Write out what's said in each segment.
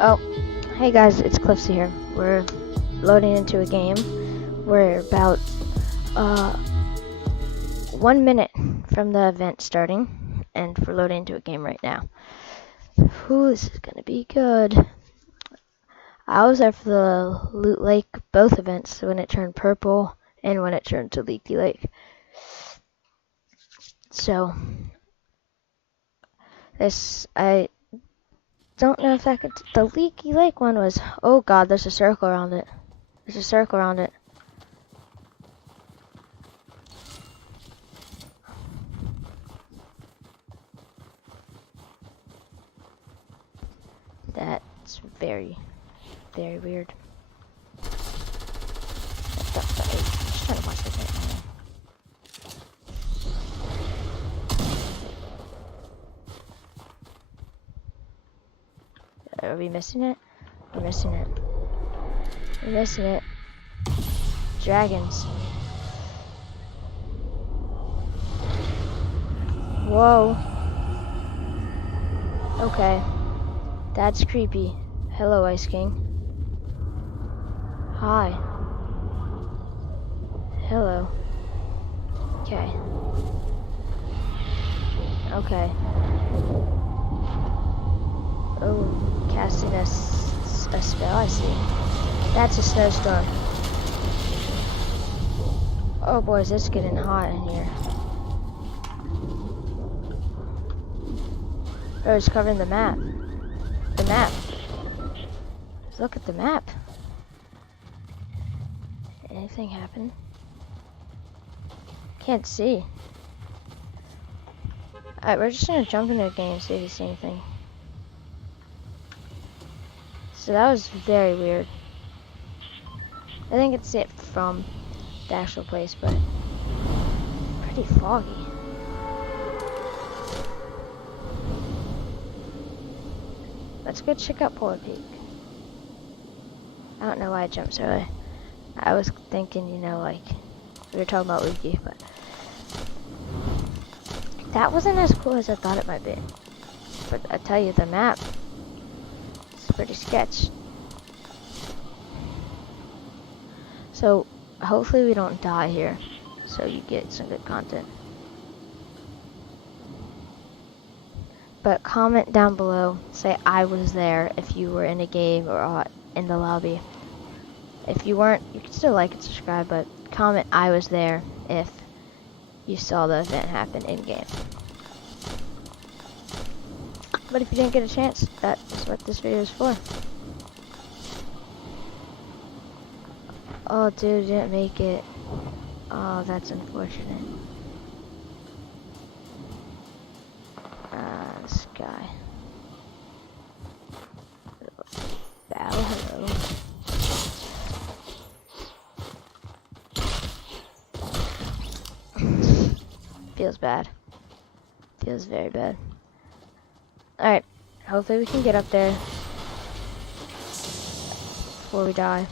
Oh, hey guys, it's Cliffsy here. We're loading into a game. We're about 1 minute from the event starting, and we're loading into a game right now. Ooh, this is gonna be good. I was there for the Loot Lake both events, when it turned purple and when it turned to Leaky Lake. So I don't know if I could. The Leaky Lake one was. Oh God, there's a circle around it. There's a circle around it. That's very weird. I'm just trying to watch this right now. Are we missing it? We're missing it. We're missing it. Dragons. Whoa. Okay. That's creepy. Hello, Ice King. Hi. Hello. Okay. Okay. Oh, casting a spell, I see. That's a snowstorm. Oh boys, it's getting hot in here. Oh, it's covering the map. The map. Look at the map. Anything happen? Can't see. Alright, we're just gonna jump into a game and see if you see anything. So that was very weird. I think it's it from the actual place, but pretty foggy. Let's go check out Polar Peak. I don't know why I jumped so early. I was thinking, you know, like, we were talking about Leaky, but that wasn't as cool as I thought it might be. But I tell you, the map is pretty sketch. So hopefully we don't die here, so you get some good content. But comment down below, say I was there if you were in a game or in the lobby. If you weren't, you can still like and subscribe, but comment I was there if you saw the event happen in game. But if you didn't get a chance, that is what this video is for. Oh dude, didn't make it. Oh, that's unfortunate. This guy. Bow, hello. Feels bad. Feels very bad. Alright, hopefully we can get up there before we die.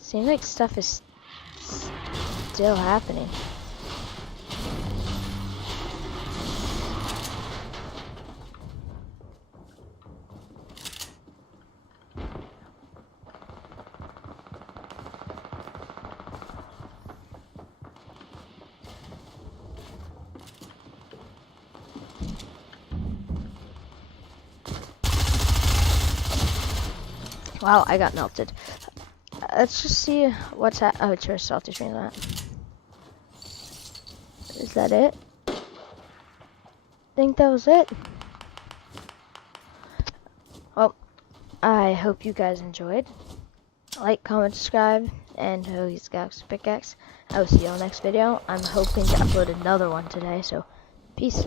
Seems like stuff is still happening. Wow, I got melted. Let's just see what's oh, it's your salty stream that. Is that it? I think that was it. Well, I hope you guys enjoyed. Like, comment, subscribe, and he's got pickaxe. I will see you on the next video. I'm hoping to upload another one today, so peace.